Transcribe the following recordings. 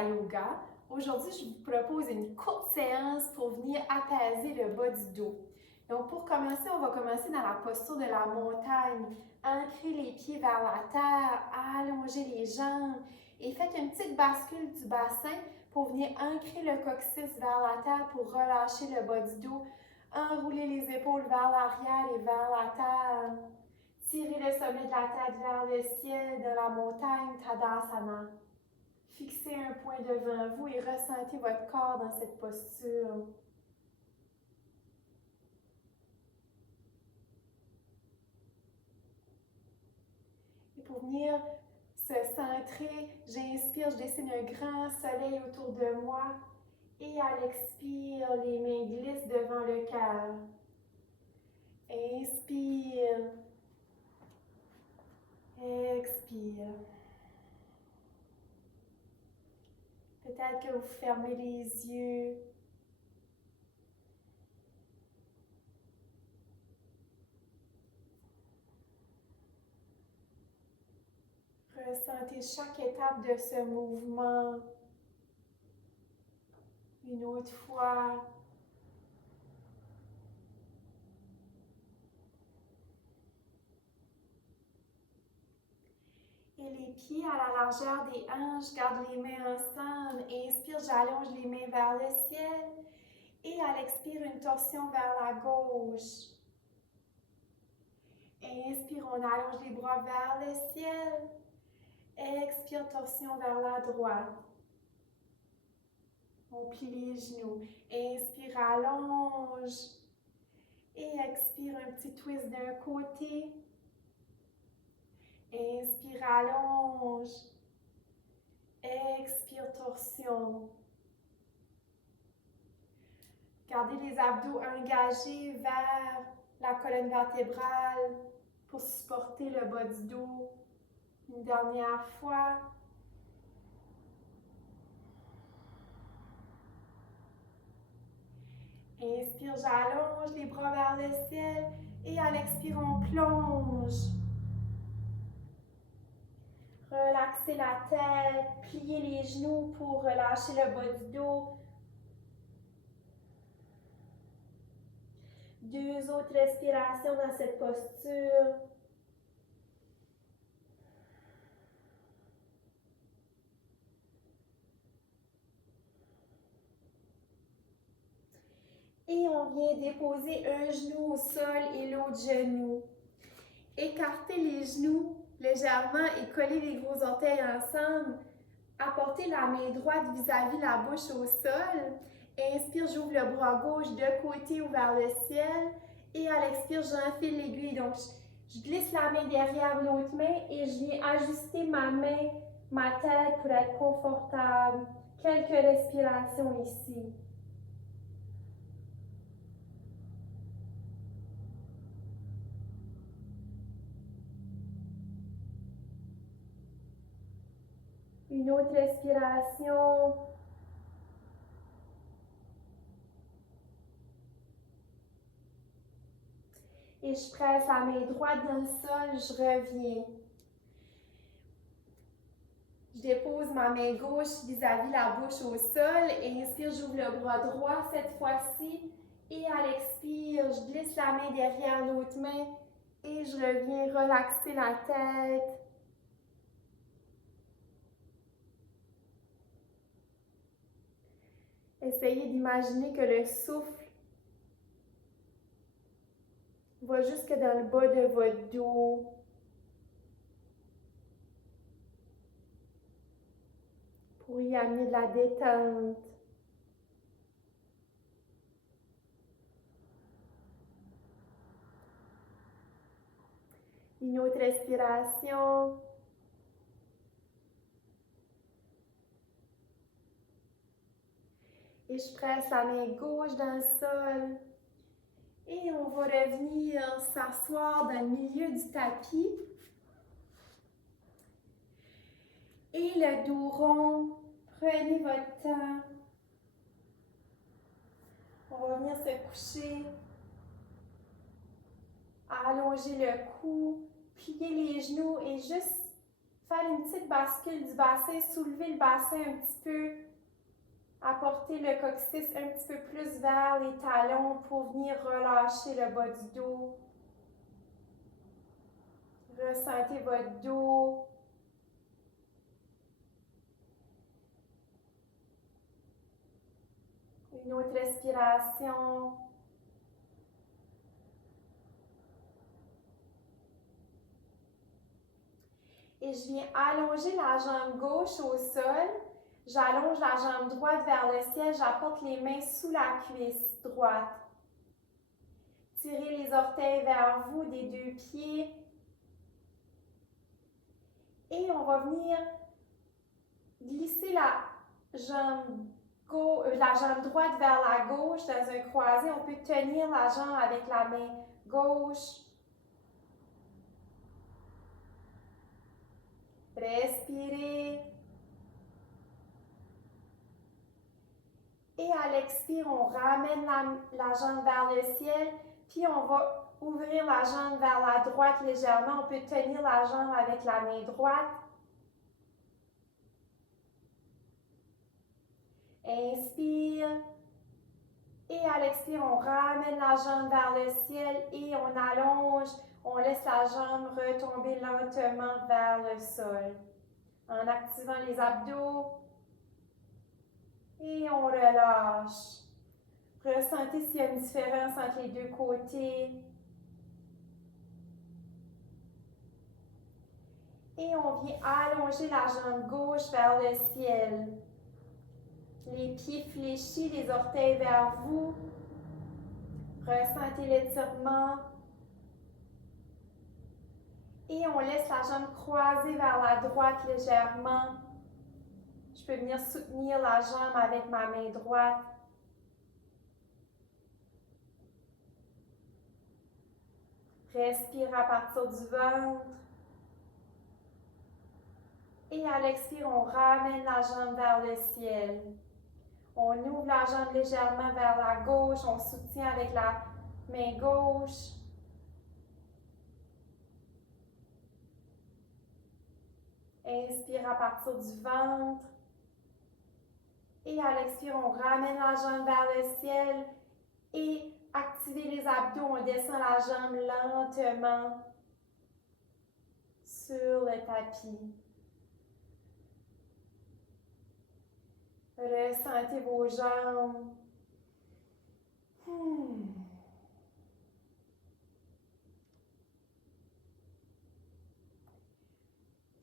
Hatha Yoga. Aujourd'hui, je vous propose une courte séance pour venir apaiser le bas du dos. Donc, pour commencer, on va commencer dans la posture de la montagne. Ancrez les pieds vers la terre, allongez les jambes et faites une petite bascule du bassin pour venir ancrer le coccyx vers la terre pour relâcher le bas du dos. Enroulez les épaules vers l'arrière et vers la terre. Tirez le sommet de la tête vers le ciel de la montagne, Tadasana. Fixez un point devant vous et ressentez votre corps dans cette posture. Et pour venir se centrer, j'inspire, je dessine un grand soleil autour de moi. Et à l'expire, les mains glissent devant le cœur. Inspire. Expire. Peut-être que vous fermez les yeux. Ressentez chaque étape de ce mouvement. Une autre fois. Et les pieds à la largeur des hanches, garde les mains ensemble. Inspire, j'allonge les mains vers le ciel. Et à l'expire, une torsion vers la gauche. Inspire, on allonge les bras vers le ciel. Expire, torsion vers la droite. On plie les genoux. Inspire, allonge. Et expire, un petit twist d'un côté. Inspire, allonge. Expire, torsion. Gardez les abdos engagés vers la colonne vertébrale pour supporter le bas du dos. Une dernière fois. Inspire, j'allonge les bras vers le ciel et à l'expire, on plonge. Relaxez la tête, pliez les genoux pour relâcher le bas du dos. Deux autres respirations dans cette posture. Et on vient déposer un genou au sol et l'autre genou. Écartez les genoux légèrement et collez les gros orteils ensemble. Apportez la main droite vis-à-vis la bouche au sol. Inspire, j'ouvre le bras gauche de côté ou vers le ciel. Et à l'expire, j'enfile l'aiguille. Donc, je glisse la main derrière l'autre main et je viens ajuster ma tête pour être confortable. Quelques respirations ici. Une autre respiration. Et je presse la main droite dans le sol, je reviens. Je dépose ma main gauche vis-à-vis la bouche au sol. Et inspire, j'ouvre le bras droit cette fois-ci. Et à l'expire, je glisse la main derrière l'autre main. Et je reviens relaxer la tête. Essayez d'imaginer que le souffle va jusque dans le bas de votre dos. Pour y amener de la détente. Une autre respiration. Et je presse la main gauche dans le sol. Et on va revenir s'asseoir dans le milieu du tapis. Et le dos rond, prenez votre temps. On va venir se coucher. Allonger le cou, plier les genoux et juste Faire une petite bascule du bassin, soulever le bassin un petit peu, apporter le coccyx un petit peu plus vers les talons pour venir relâcher le bas du dos. Ressentez votre dos. Une autre respiration. Et je viens allonger la jambe gauche au sol. J'allonge la jambe droite vers le ciel. J'apporte les mains sous la cuisse droite. Tirez les orteils vers vous des deux pieds. Et on va venir glisser la jambe droite vers la gauche dans un croisé. On peut tenir la jambe avec la main gauche. Respirez. Et à l'expire, on ramène la jambe vers le ciel. Puis on va ouvrir la jambe vers la droite légèrement. On peut tenir la jambe avec la main droite. Inspire. Et à l'expire, on ramène la jambe vers le ciel et on allonge. On laisse la jambe retomber lentement vers le sol. En activant les abdos. Et on relâche. Ressentez s'il y a une différence entre les deux côtés. Et on vient allonger la jambe gauche vers le ciel. Les pieds fléchis, les orteils vers vous. Ressentez l'étirement. Et on laisse la jambe croisée vers la droite légèrement. Je peux venir soutenir la jambe avec ma main droite. Respire à partir du ventre. Et à l'expire, on ramène la jambe vers le ciel. On ouvre la jambe légèrement vers la gauche. On soutient avec la main gauche. Inspire à partir du ventre. Et à l'expire, on ramène la jambe vers le ciel. Et activez les abdos. On descend la jambe lentement sur le tapis. Ressentez vos jambes.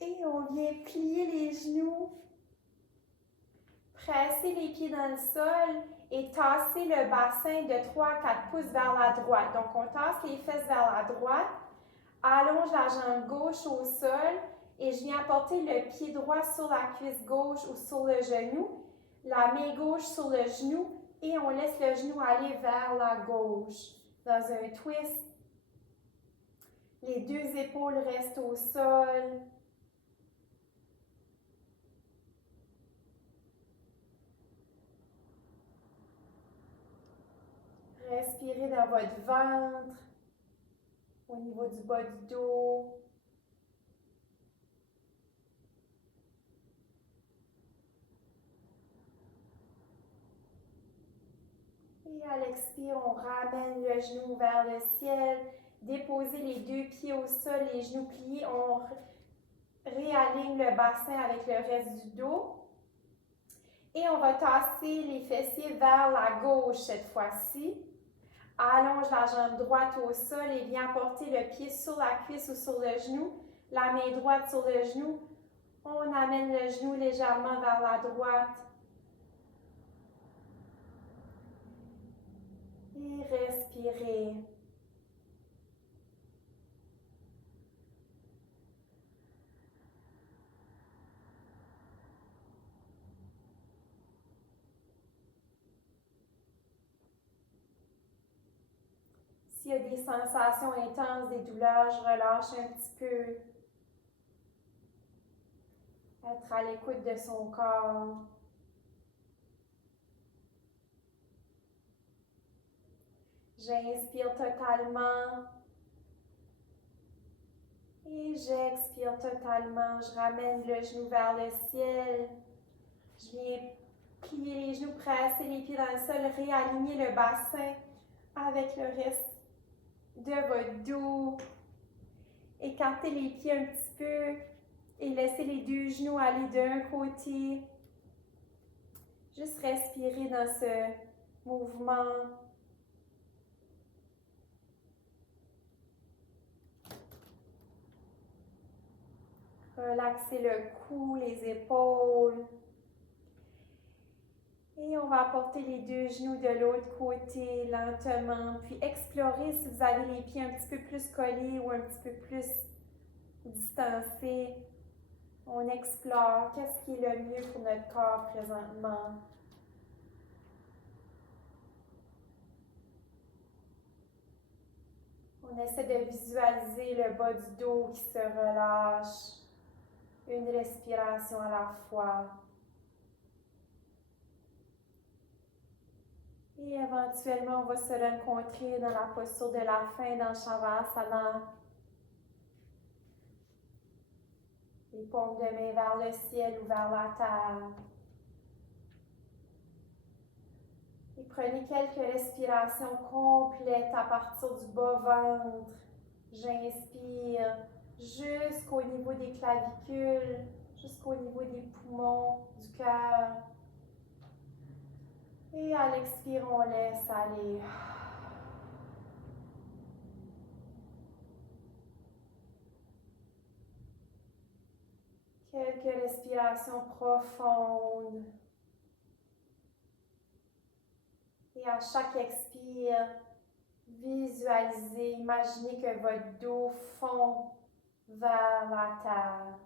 Et on vient plier les genoux. Presser les pieds dans le sol et tasser le bassin de 3 à 4 pouces vers la droite. Donc, on tasse les fesses vers la droite, allonge la jambe gauche au sol et je viens apporter le pied droit sur la cuisse gauche ou sur le genou, la main gauche sur le genou et on laisse le genou aller vers la gauche dans un twist. Les deux épaules restent au sol. Respirez dans votre ventre, au niveau du bas du dos. Et à l'expire, on ramène le genou vers le ciel. Déposez les deux pieds au sol, les genoux pliés. On réaligne le bassin avec le reste du dos. Et on va tasser les fessiers vers la gauche cette fois-ci. Allonge la jambe droite au sol et viens porter le pied sur la cuisse ou sur le genou. La main droite sur le genou. On amène le genou légèrement vers la droite. Et respirez. S'il y a des sensations intenses, des douleurs, je relâche un petit peu. Être à l'écoute de son corps. J'inspire totalement Et j'expire totalement. Je ramène le genou vers le ciel. Je viens plier les genoux, presser les pieds dans le sol, réaligner le bassin avec le reste de votre dos. Écartez les pieds un petit peu et laissez les deux genoux aller d'un côté. Juste respirer dans ce mouvement. Relaxez le cou, les épaules. Et on va apporter les deux genoux de l'autre côté lentement. Puis explorez si vous avez les pieds un petit peu plus collés ou un petit peu plus distancés. On explore qu'est-ce qui est le mieux pour notre corps présentement. On essaie de visualiser le bas du dos qui se relâche. Une respiration à la fois. Et éventuellement, on va se rencontrer dans la posture de la fin dans Shavasana. Les paumes de main vers le ciel ou vers la terre. Et prenez quelques respirations complètes à partir du bas-ventre. J'inspire jusqu'au niveau des clavicules, jusqu'au niveau des poumons, du cœur. Et à l'expire, on laisse aller. Quelques respirations profondes. Et à chaque expire, visualisez, imaginez que votre dos fond vers la terre.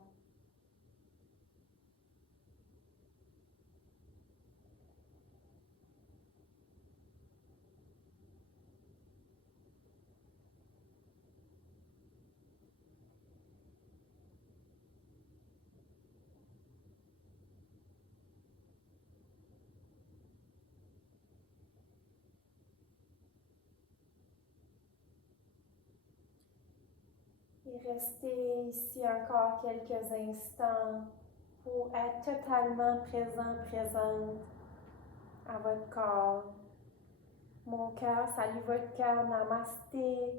Et restez ici encore quelques instants pour être totalement présente à votre corps. Mon cœur salue votre cœur. Namasté.